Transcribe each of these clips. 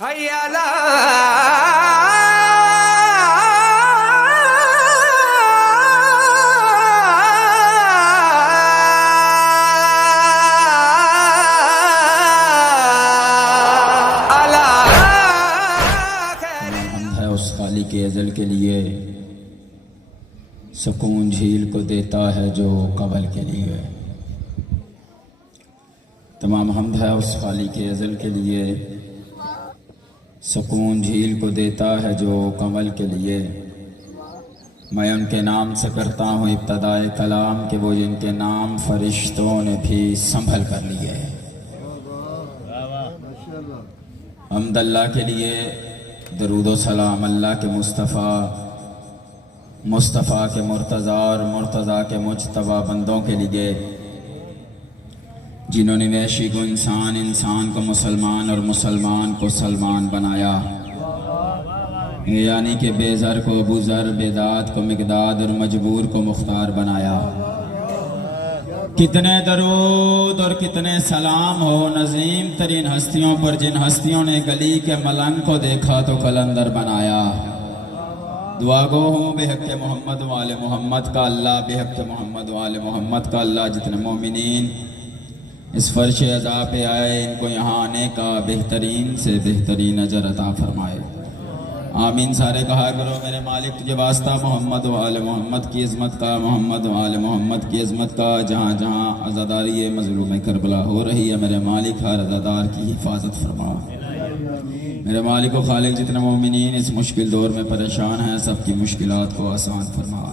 حیالا ہے اس خالق ازل کے لیے سکون جھیل کو دیتا ہے جو قبل کے لیے. تمام حمد ہے اس خالق ازل کے لیے سکون جھیل کو دیتا ہے جو قمل کے لیے. میں ان کے نام سے کرتا ہوں ابتدائے کلام کہ وہ جن کے نام فرشتوں نے بھی سنبھل کر لیے. حمد اللہ کے لیے، درود و سلام اللہ کے مصطفیٰ کے مرتضیٰ اور مرتضیٰ کے مجتبی بندوں کے لیے جنہوں نے وحشی کو انسان، انسان کو مسلمان اور مسلمان کو سلمان بنایا. یعنی کہ بے زر کو ابو ذر، بے داد کو مقداد اور مجبور کو مختار بنایا. کتنے درود اور کتنے سلام ہو نظیم ترین ہستیوں پر جن ہستیوں نے گلی کے ملنگ کو دیکھا تو قلندر بنایا. دعا گو ہوں بے حق محمد و آل محمد کا اللہ، بے حق محمد و آل محمد کا اللہ. جتنے مومنین اس فرش عزا پہ آئے ان کو یہاں آنے کا بہترین سے بہترین اجر عطا فرمائے. آمین. سارے کہا کرو میرے مالک تجھے واسطہ محمد و آل محمد کی عظمت کا، محمد و آل محمد کی عظمت کا. جہاں جہاں عزاداری مظلوم کربلا ہو رہی ہے میرے مالک ہر عزادار کی حفاظت فرما. میرے مالک و خالق جتنے مومنین اس مشکل دور میں پریشان ہیں سب کی مشکلات کو آسان فرما.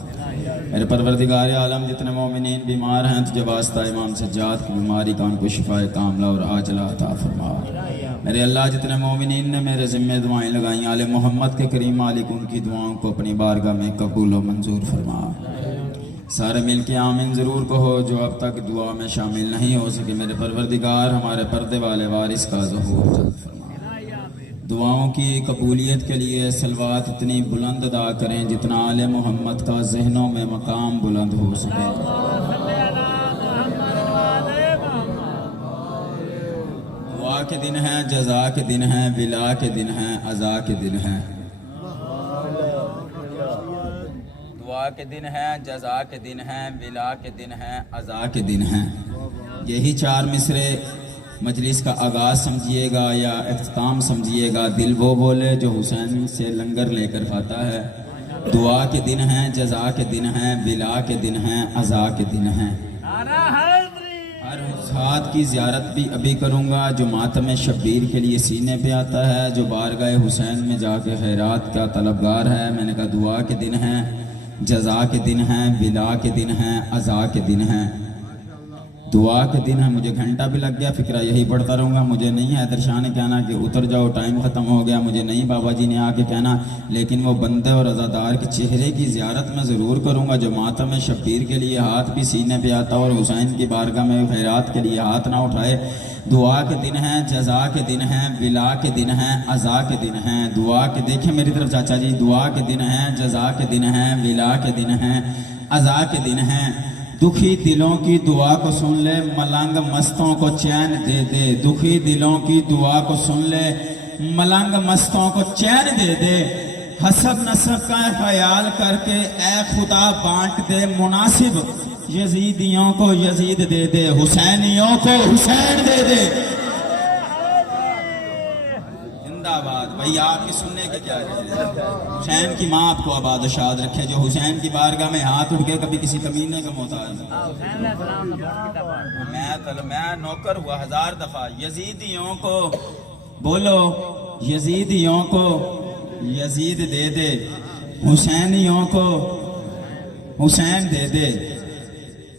میرے پروردگار عالم جتنے مومنین بیمار ہیں تجھے واسطہ امام سجاد کی بیماری کا ان کو شفائے کاملہ اور عاجلہ عطا فرما. میرے اللہ جتنے مومنین نے میرے ذمہ دعائیں لگائیں آل محمد کے کریم مالک ان کی دعاؤں کو اپنی بارگاہ میں قبول و منظور فرما. سارے مل کے آمین ضرور کہو جو اب تک دعا میں شامل نہیں ہو سکے. میرے پروردگار ہمارے پردے والے وارث کا ظہور جلد فرما. دعاؤں کی قبولیت کے لیے صلوات اتنی بلند ادا کریں جتنا آل محمد کا ذہنوں میں مقام بلند ہو سکے. دعا کے دن ہیں، جزا کے دن ہیں، ولا کے دن ہیں، عزا کے دن ہیں. دعا کے دن ہیں، جزا کے دن ہیں، ولا کے دن ہیں، عزا کے دن ہیں. یہی چار مصرے مجلس کا آغاز سمجھیے گا یا اختتام سمجھیے گا. دل وہ بولے جو حسین سے لنگر لے کر کھاتا ہے. دعا کے دن ہیں، جزا کے دن ہیں، ولا کے دن ہیں، عزا کے دن ہیں. ہر حساد کی زیارت بھی ابھی کروں گا جو ماتم شبیر کے لیے سینے پہ آتا ہے، جو بارگاہ حسین میں جا کے خیرات کا طلبگار ہے. میں نے کہا دعا کے دن ہیں، جزا کے دن ہیں، ولا کے دن ہیں، عزا کے دن ہیں. دعا کے دن ہے. مجھے گھنٹہ بھی لگ گیا، فکرہ یہی پڑھتا رہوں گا. مجھے نہیں حیدر شاہ نے کہنا کہ اتر جاؤ ٹائم ختم ہو گیا، مجھے نہیں بابا جی نے آ کے کہنا، لیکن وہ بندے اور عزادار کے چہرے کی زیارت میں ضرور کروں گا جو ماتم شبیر کے لیے ہاتھ بھی سینے پہ آتا اور حسین کی بارگاہ میں خیرات کے لیے ہاتھ نہ اٹھائے. دعا کے دن ہیں، جزا کے دن ہیں، ولا کے دن ہیں، عزا کے دن ہیں. دعا کے دیکھیں میری طرف چاچا جی، دعا کے دن ہیں، جزا کے دن ہیں، ولا کے دن ہیں، عزا کے دن ہیں. دکھی دلوں کی دعا کو سن لے، ملنگ مستوں کو چین دے دے. دکھی دلوں کی دعا کو سن لے، ملنگ مستوں کو چین دے دے. حسب نسب کا خیال کر کے اے خدا بانٹ دے مناسب. یزیدیوں کو یزید دے دے، حسینیوں کو حسین دے دے. زندہ باد. بھائی آپ کی سننے کے کیا ہے؟ حسین کی ماں آپ کو آباد و شاد رکھے جو حسین کی بارگاہ میں ہاتھ اٹھ کے کبھی کسی کمینے کا محتاج. میں نوکر ہوا 1000 دفعہ. یزیدیوں کو بولو، یزیدیوں کو یزید دے دے، حسینیوں کو حسین دے دے.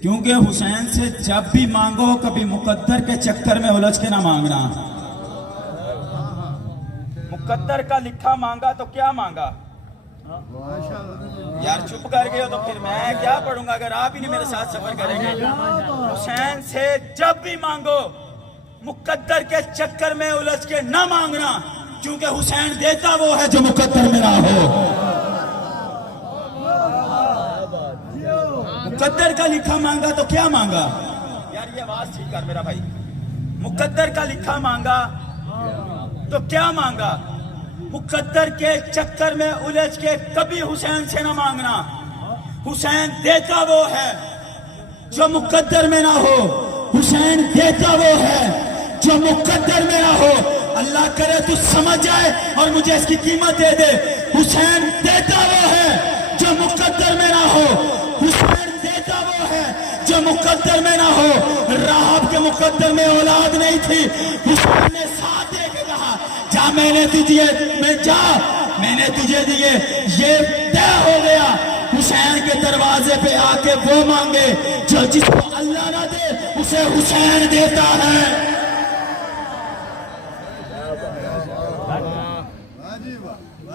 کیونکہ حسین سے جب بھی مانگو کبھی مقدر کے چکر میں الجھ کے نہ مانگنا. مقدر کا لکھا مانگا تو کیا مانگا یار؟ چپ کر گئے ہو تو پھر میں کیا پڑھوں گا اگر آپ ہی نہیں میرے ساتھ سفر کریں گے. حسین سے جب بھی مانگو مقدر کے چکر میں الجھ کے نہ مانگنا، کیونکہ حسین دیتا وہ ہے جو مقدر میں نہ ہو. مقدر کا لکھا مانگا تو کیا مانگا یار؟ یہ آواز ٹھیک کر میرا بھائی. مقدر کا لکھا مانگا تو کیا مانگا؟ مقدر کے چکر میں الجھ کے کبھی حسین سے نہ مانگنا. حسین دیتا وہ ہے جو مقدر میں نہ ہو. حسین دیتا وہ ہے جو مقدر میں نہ ہو. اللہ کرے تو سمجھ جائے اور مجھے اس کی قیمت دے دے. حسین دیتا وہ ہے جو مقدر میں نہ ہو. حسین دیتا وہ ہے جو مقدر میں نہ ہو. راہب کے مقدر میں اولاد نہیں تھی. حسین نے ساتھ دے کے کہا جا میں نے تجھے دیے. یہ طے ہو گیا. حسین کے دروازے پہ آ کے وہ مانگے جو جس کو اللہ نہ دے اسے حسین دیتا ہے.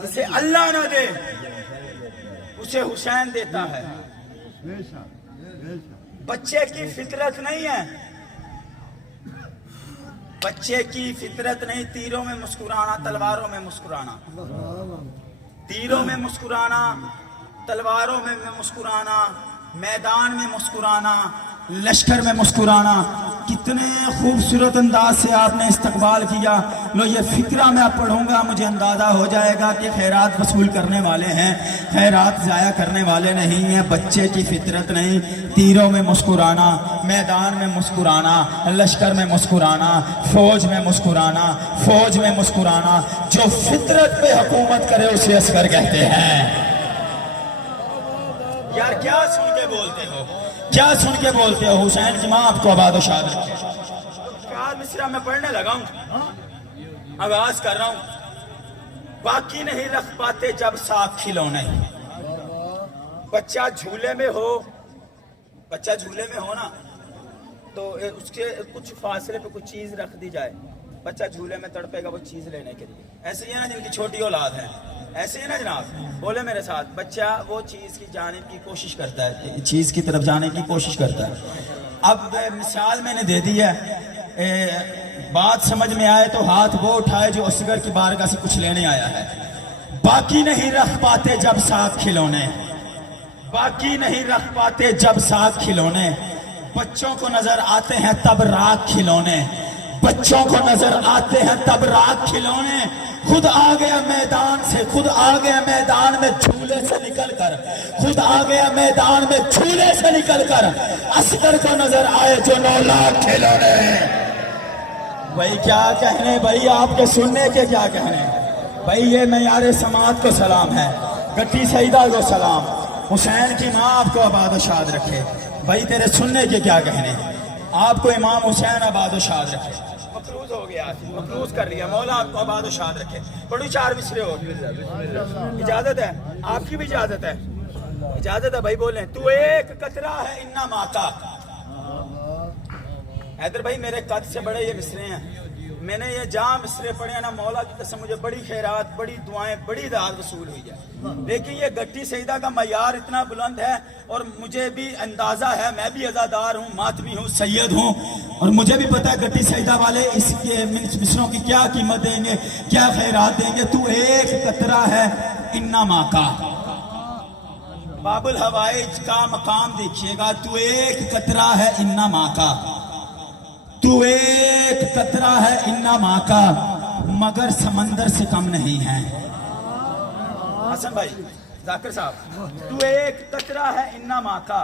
جسے اللہ نہ دے اسے حسین دیتا ہے. بچے کی فطرت نہیں ہے. بچے کی فطرت نہیں تیروں میں مسکرانا تلواروں میں مسکرانا. تیروں میں مسکرانا تلواروں میں مسکرانا میدان میں مسکرانا لشکر میں مسکرانا. کتنے خوبصورت انداز سے آپ نے استقبال کیا. لو یہ فقرہ میں اب پڑھوں گا مجھے اندازہ ہو جائے گا کہ خیرات وصول کرنے والے ہیں خیرات ضائع کرنے والے نہیں ہیں. بچے کی فطرت نہیں. تیروں میں مسکرانا میدان میں مسکرانا لشکر میں مسکرانا فوج میں مسکرانا فوج میں مسکرانا. جو فطرت پہ حکومت کرے اسے اصغر کہتے ہیں. یار کیا سن کے بولتے ہو کیا سن کے بولتے ہو. حسین کی ماں آپ کو آباد و شاد رکھے. چار مصرع میں پڑھنے لگا ہوں آغاز کر رہا ہوں. باقی نہیں رکھ پاتے جب ساتھ کھلونے. بچہ جھولے میں ہو نا تو اس کے کچھ فاصلے پہ کچھ چیز رکھ دی جائے. بچہ جھولے میں تڑپے گا وہ چیز لینے کے لیے. ایسے ہی ہے نا جن کی چھوٹی اولاد ہے. ایسے ہی نا جناب بولے میرے ساتھ. بچہ وہ چیز کی جانب کی کوشش کرتا ہے چیز کی طرف جانے کی کوشش کرتا ہے. اب مثال میں نے دے دی ہے. بات سمجھ میں آئے تو ہاتھ وہ اٹھائے جو اصغر کی بارگاہ سے کچھ لینے آیا ہے. باقی نہیں رکھ پاتے جب ساتھ کھلونے. باقی نہیں رکھ پاتے جب ساتھ کھلونے. بچوں کو نظر آتے ہیں تب رات کھلونے. بچوں کو نظر آتے ہیں تب رات کھلونے. خود آ گیا میدان سے خود آ گیا میدان میں جھولے سے نکل کر خود آ گیا میدان میں جھولے سے نکل کر اصغر کو نظر آئے جو 9 لاکھ کھلونے. بھائی کیا کہنے بھائی آپ کے سننے کے کیا کہنے. بھائی یہ معیار سماعت کو سلام ہے. گٹی سیدہ کو سلام. حسین کی ماں آپ کو آباد و شاد رکھے. بھائی تیرے سننے کے کیا کہنے. آپ کو امام حسین آباد و شاد رکھے. مفروض ہو گیا مفروض کر لیا. مولا آپ کو آباد و شاد رکھے. بڑی 4 مصرے ہو. اجازت ہے آپ کی بھی اجازت ہے. اجازت ہے بھائی بولیں. تو ایک قطرہ ہے انا ماتا. حیدر بھائی میرے قد سے بڑے یہ مصرے ہیں. میں نے یہ جہاں مصرے پڑھے ہیں نا مولا کی قسم مجھے بڑی خیرات بڑی دعائیں بڑی داد وصول ہوئی ہے. لیکن یہ گٹی سیدہ کا معیار اتنا بلند ہے اور مجھے بھی اندازہ ہے میں بھی عزادار ہوں ماتمی ہوں سید ہوں اور مجھے بھی پتا ہے گٹی سیدہ والے اس کے مصروں کی کیا قیمت دیں گے کیا خیرات دیں گے. تو ایک قطرہ ہے انا ماں کا. باب الحوائج کا مقام دیکھیے گا. تو ایک قطرہ ہے انا ماں کا. تو ایک قطرہ ہے انا ماں کا مگر سمندر سے کم نہیں ہے. حسن بھائی ذاکر صاحب تو ایک قطرہ ہے انا ماں کا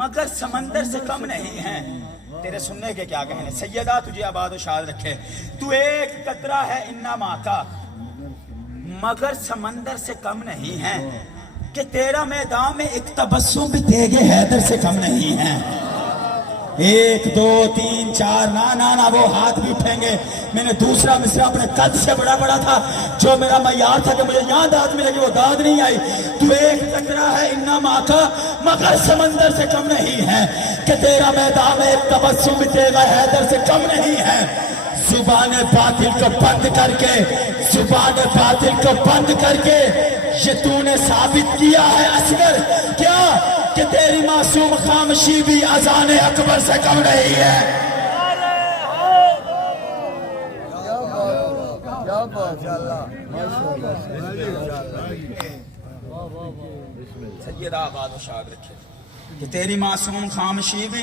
مگر سمندر سے کم نہیں ہے. تیرے سننے کے کیا کہنے. سیدہ تجھے آباد و شاد رکھے. تو ایک قطرہ ہے انا ماں کا مگر سمندر سے کم نہیں ہے کہ تیرا میدان میں ایک تبسم بھی تیغ حیدر سے کم نہیں ہے. 1 2 3 4 نہ وہ ہاتھ بھی اٹھیں گے. میں نے دوسرا مصرع اپنے قد سے بڑا تھا جو میرا معیار تھا کہ مجھے یہاں داد ملے گی وہ داد نہیں آئی. تو ایک قطرہ ہے انا ماں کا مگر سمندر سے کم نہیں ہے کہ تیرا میدان میں ایک تبسم بھی تیغ حیدر سے کم نہیں ہے. زبان باطل کو بند کر کے زبان باطل کو بند کر کے یہ تو نے ثابت کیا ہے اصغر کیا کہ تیری معصوم خاموشی بھی اذان اکبر سے کم نہیں ہے. سیدہ آباد و شاد رکھے کہ تیری معصوم خاموشی بھی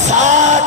7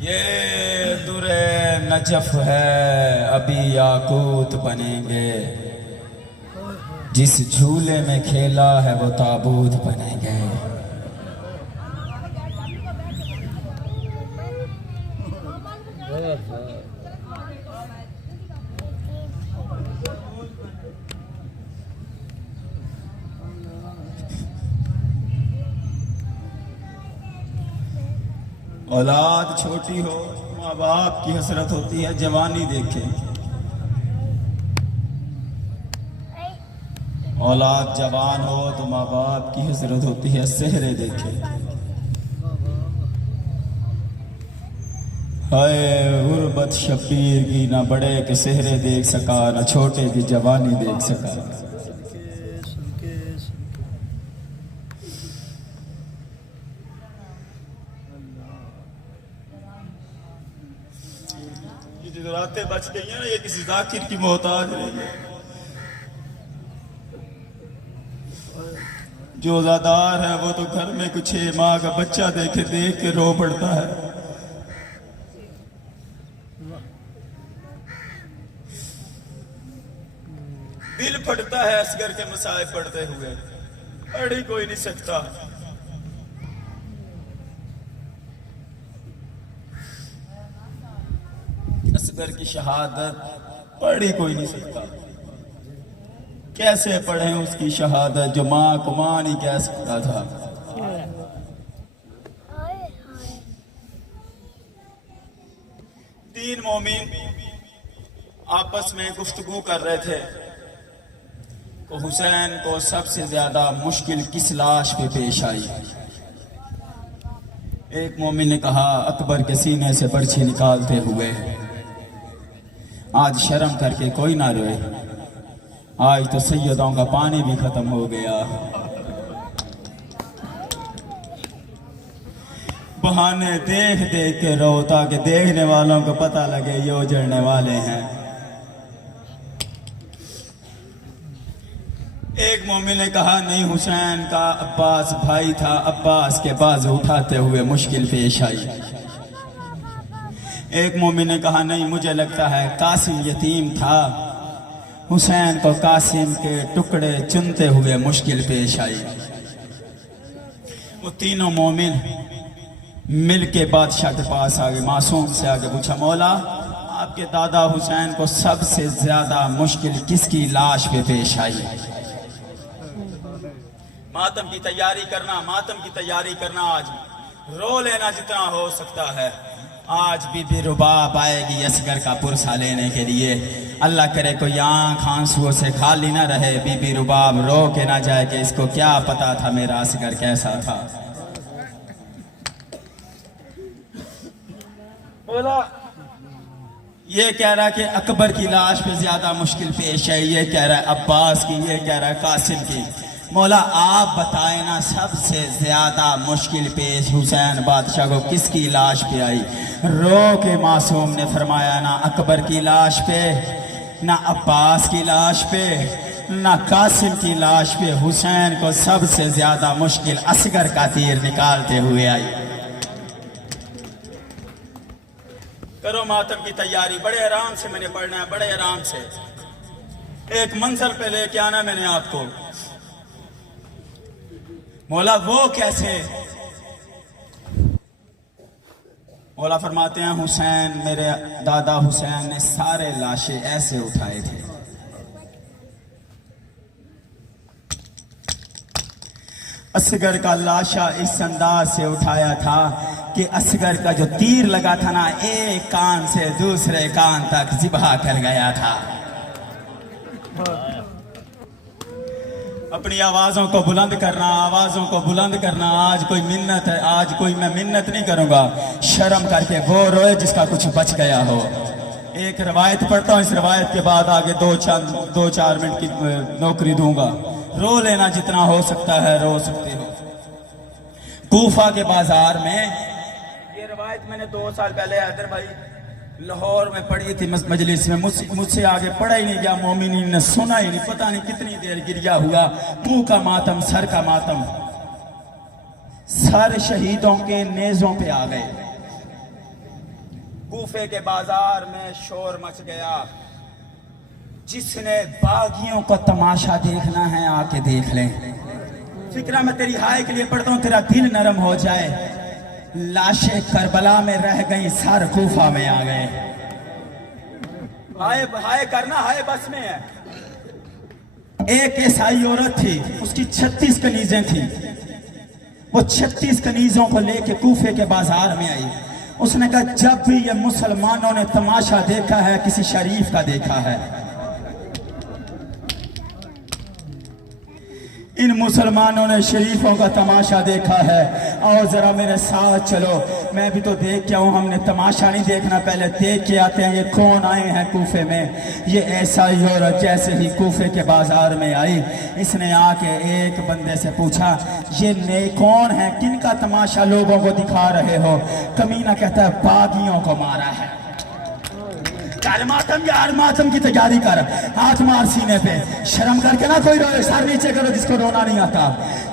یہ درے نجف ہے ابھی یاقوت بنیں گے، جس جھولے میں کھیلا ہے وہ تابوت بنیں گے۔ اولاد چھوٹی ہو ماں باپ کی حسرت ہوتی ہے جوانی دیکھے، اولاد جوان ہو تو ماں باپ کی حسرت ہوتی ہے سہرے دیکھے۔ ہائے غربت شبیر کی، نہ بڑے کے سہرے دیکھ سکا، نہ چھوٹے کی جوانی دیکھ سکا۔ یہ جو راتیں بچ گئی ہیں نا، یہ کسی ذاکر کی محتاج نہیں ہے۔ جو زادار ہے وہ تو گھر میں کچھ ماں کا بچہ دیکھ کے رو پڑتا ہے۔ دل پھٹتا ہے اصغر کے مصائب پڑھتے ہوئے، پڑھ ہی کوئی نہیں سکتا۔ اصغر کی شہادت پڑھ ہی کوئی نہیں سکتا۔ کیسے پڑھیں اس کی شہادت جو ماں کو ماں نہیں کہہ سکتا تھا۔ تین مومن آپس میں گفتگو کر رہے تھے تو حسین کو سب سے زیادہ مشکل کس لاش پہ پیش آئی۔ ایک مومن نے کہا اکبر کے سینے سے برچھی نکالتے ہوئے، آج شرم کر کے کوئی نہ روئے، آج تو سیدوں کا پانی بھی ختم ہو گیا۔ بہانے دیکھ دیکھ کے رو تاکہ دیکھنے والوں کو پتہ لگے یہ اجڑنے والے ہیں۔ ایک مومن نے کہا نہیں، حسین کا عباس بھائی تھا، عباس کے بازو اٹھاتے ہوئے مشکل پیش آئی۔ ایک مومن نے کہا نہیں، مجھے لگتا ہے قاسم یتیم تھا، حسین کو قاسم کے ٹکڑے چنتے ہوئے مشکل پیش آئی۔ وہ تینوں مومن مل کے بادشاہ کے پاس آگے، معصوم سے آگے پوچھا مولا آپ کے دادا حسین کو سب سے زیادہ مشکل کس کی لاش پہ پیش آئی؟ ماتم کی تیاری کرنا، ماتم کی تیاری کرنا، آج رو لینا جتنا ہو سکتا ہے۔ آج بی بی رباب آئے گی اصغر کا پرسہ لینے کے لیے، اللہ کرے کوئی آنکھ آنسوؤں سے خالی نہ رہے، بی بی رباب رو کے نہ جائے کہ اس کو کیا پتا تھا میرا اصغر کیسا تھا۔ بولا یہ کہہ رہا کہ اکبر کی لاش پہ زیادہ مشکل پیش ہے، یہ کہہ رہا ہے عباس کی، یہ کہہ رہا ہے قاسم کی۔ مولا آپ بتائیں نا سب سے زیادہ مشکل پیش حسین بادشاہ کو کس کی لاش پہ آئی؟ رو کے معصوم نے فرمایا نہ اکبر کی لاش پہ، نہ عباس کی لاش پہ، نہ قاسم کی لاش پہ، حسین کو سب سے زیادہ مشکل اصغر کا تیر نکالتے ہوئے آئی۔ کرو ماتم کی تیاری، بڑے آرام سے میں نے پڑھنا ہے، بڑے آرام سے۔ ایک منظر پہ لے کے آنا میں نے آپ کو۔ مولا وہ کیسے؟ مولا فرماتے ہیں حسین، میرے دادا حسین نے سارے لاشیں ایسے اٹھائے تھے، اصغر کا لاشا اس انداز سے اٹھایا تھا کہ اصغر کا جو تیر لگا تھا نا ایک کان سے دوسرے کان تک ذبح کر گیا تھا۔ اپنی آوازوں کو بلند کرنا، آوازوں کو بلند کرنا۔ آج کوئی منت ہے، آج کوئی میں منت نہیں کروں گا، شرم کر کے وہ روئے جس کا کچھ بچ گیا ہو۔ ایک روایت پڑھتا ہوں، اس روایت کے بعد آگے دو چار منٹ کی نوکری دوں گا۔ رو لینا جتنا ہو سکتا ہے رو سکتے ہو۔ کوفہ کے بازار میں یہ روایت میں نے 2 سال پہلے حیدر بھائی لاہور میں پڑھی تھی مجلس میں، مجھ سے آگے پڑھا ہی نہیں گیا، مومنین نے سنا ہی نہیں، پتہ نہیں کتنی دیر گریا ہوا۔ منہ کا ماتم، سر کا ماتم، سر شہیدوں کے نیزوں پہ آ گئے۔ کوفے کے بازار میں شور مچ گیا، جس نے باغیوں کو تماشا دیکھنا ہے آ کے دیکھ لیں۔ فکرہ میں تیری ہائے کے لیے پڑھتا ہوں تیرا دل نرم ہو جائے۔ لاشیں کربلا میں رہ گئی، سر کوفہ میں آ گئے۔ ہائے کرنا، ہائے بس میں ہے۔ ایک عیسائی عورت تھی، اس کی 36 کنیزیں تھیں، وہ 36 کنیزوں کو لے کے کوفے کے بازار میں آئی۔ اس نے کہا جب بھی یہ مسلمانوں نے تماشا دیکھا ہے کسی شریف کا دیکھا ہے، ان مسلمانوں نے شریفوں کا تماشا دیکھا ہے۔ اور ذرا میرے ساتھ چلو، میں بھی تو دیکھ کے آؤں، ہم نے تماشا نہیں دیکھنا، پہلے دیکھ کے آتے ہیں یہ کون آئے ہیں کوفے میں۔ یہ ایسا ہی عورت جیسے ہی کوفے کے بازار میں آئی، اس نے آ کے ایک بندے سے پوچھا یہ کون ہے، کن کا تماشا لوگوں کو دکھا رہے ہو؟ کمینہ کہتا ہے باغیوں کو مارا ہے۔ ماتم یا ماتم کی تیاری کر، ہاتھ مار سینے پہ، شرم کر کے نہ کوئی روئے، سر نیچے کرو جس کو رونا نہیں آتا۔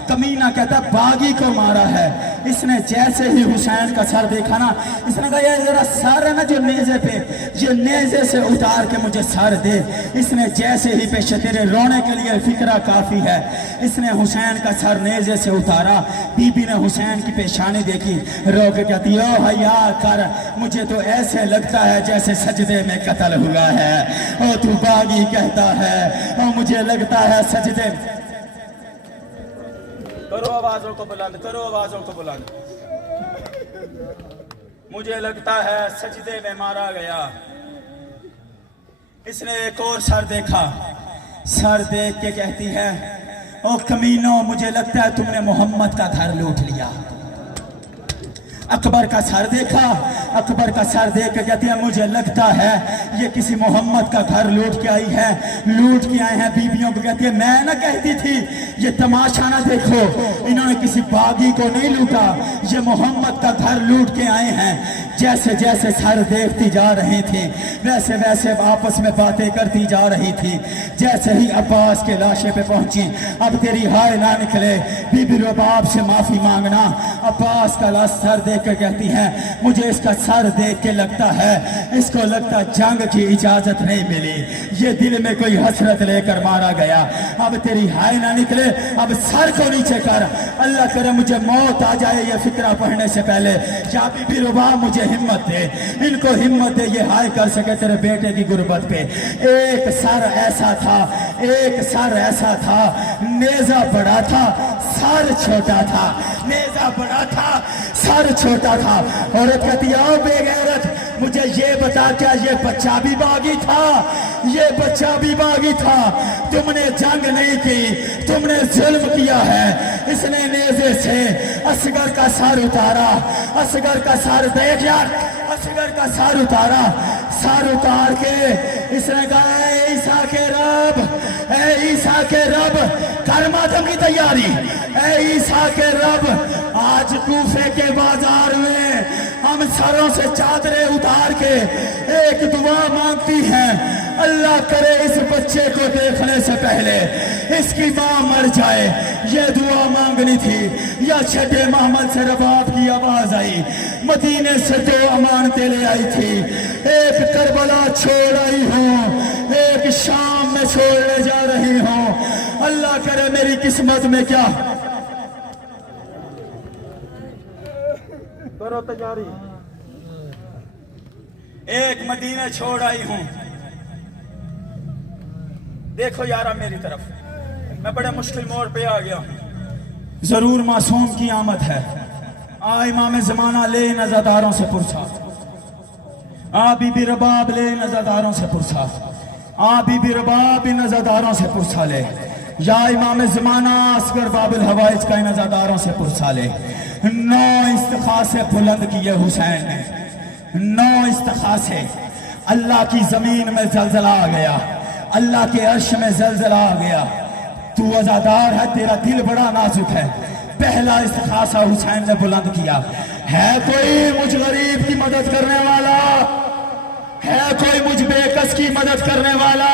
کمینہ کہتا ہے باغی کو مارا ہے۔ اس نے جیسے ہی حسین کا سر دیکھا نا، اس نے کہا یہ ذرا سر ہے نا جو نیزے پہ، یہ نیزے سے اتار کے مجھے سر دے۔ اس نے جیسے ہی پیچھے تیرے رونے کے لیے فکرہ کافی ہے، اس نے حسین کا سر نیزے سے اتارا۔ بی بی نے حسین کی پیشانی دیکھی، رو کے کہتی او حیا کر، مجھے تو ایسے لگتا ہے جیسے سجدے میں قتل ہوا ہے۔ او تو باغی کہتا ہے، او مجھے لگتا ہے سجدے۔ کرو آوازوں کو بلند، کرو آوازوں کو بلند۔ مجھے لگتا ہے سجدے میں مارا گیا۔ اس نے ایک اور سر دیکھا، سر دیکھ کے کہتی ہے او کمینوں، مجھے لگتا ہے تم نے محمد کا گھر لوٹ لیا۔ اکبر کا سر دیکھا، اکبر کا سر دیکھ کے کہتی ہے مجھے لگتا ہے یہ کسی محمد کا گھر لوٹ کے آئی ہے، لوٹ کے آئے ہیں۔ بیویوں کو کہتی ہے میں نہ کہتی تھی یہ تماشا نہ دیکھو، انہوں نے کسی باغی کو نہیں لوٹا، یہ محمد کا گھر لوٹ کے آئے ہیں۔ جیسے جیسے سر دیکھتی جا رہی تھی ویسے ویسے آپس میں باتیں کرتی جا رہی تھی۔ جیسے ہی عباس کے لاشے پہ پہنچی، اب تیری ہائے نہ نکلے، بی بی رباب سے معافی مانگنا۔ عباس کا لاش سر دیکھ کے کہتی ہے مجھے اس کا سر دیکھ کے لگتا ہے اس کو لگتا جنگ کی اجازت نہیں ملی، یہ دل میں کوئی حسرت لے کر مارا گیا۔ اب تیری ہائے نہ نکلے، اب سر کو نیچے کر، اللہ کرے مجھے موت آ جائے یہ فکرہ پڑھنے سے پہلے۔ یا بی بی رباب مجھے ہمت دے، ان کو ہمت دے، یہ ہائے کر سکے تیرے بیٹے کی غربت پہ۔ ایک سر ایسا تھا، ایک سر ایسا تھا، نیزہ بڑا تھا سر چھوٹا تھا، نیزہ بڑا تھا سر چھوٹا تھا۔ عورت کہتی ہے او بے غیرت، مجھے یہ بتا کیا یہ بچہ بھی باغی تھا؟ یہ بچہ بھی باغی تھا، تم نے جنگ نہیں کی، تم نے ظلم کیا ہے۔ اس نے نیزے سے اصغر کا سر اتارا، اصغر کا سر دیکھ یار، اصغر کا سر اتارا، سر اتار کے اس نے کہا اے عیسیٰ کے رب، اے عیسیٰ کے رب، کر ماتم کی تیاری، اے عیسیٰ کے رب، آج کوفے کے بازار میں ہم سروں سے چادریں اتار کے ایک دعا مانگتی ہیں، اللہ کرے اس بچے کو دیکھنے سے پہلے اس کی ماں مر جائے۔ یہ دعا مانگنی تھی۔ یا چھٹے محمد سے رباب کی آواز آئی، مدینے سے 2 امانتیں لے آئی تھی، ایک کربلا چھوڑ آئی ہوں، ایک شام میں چھوڑنے جا رہی ہوں، اللہ کرے میری قسمت میں کیا کرو تیاری، ایک مدینے چھوڑ آئی ہوں۔ دیکھو یارا میری طرف، میں بڑے مشکل موڑ پہ آ گیا ہوں، ضرور معصوم کی آمد ہے۔ امام زمانہ لے نزاداروں سے پرسا، بی بی رباب لے نزاداروں سے پرسا، بی بی رباب نزاداروں سے پرسا لے، یا امام زمانہ اصغر باب الحوائج کا نزاداروں سے پرسا لے۔ 9 استخاصے بلند کیے حسین نے، 9 استخاصے۔ اللہ کی زمین میں زلزلہ آ گیا، اللہ کے عرش میں زلزلہ آ گیا۔ تو عزادار ہے، تیرا دل بڑا نازک ہے۔ پہلا استخاصہ حسین نے بلند کیا، ہے کوئی مجھ غریب کی مدد کرنے والا؟ ہے کوئی مجھ بے کس کی مدد کرنے والا؟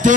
2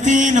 3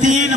3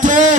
2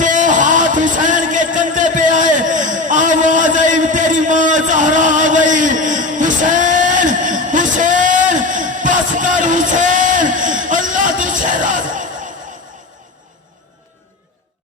دو ہاتھ حسین کے کندھے پہ آئے، آواز آئی تیری ماں زہرا آ گئی،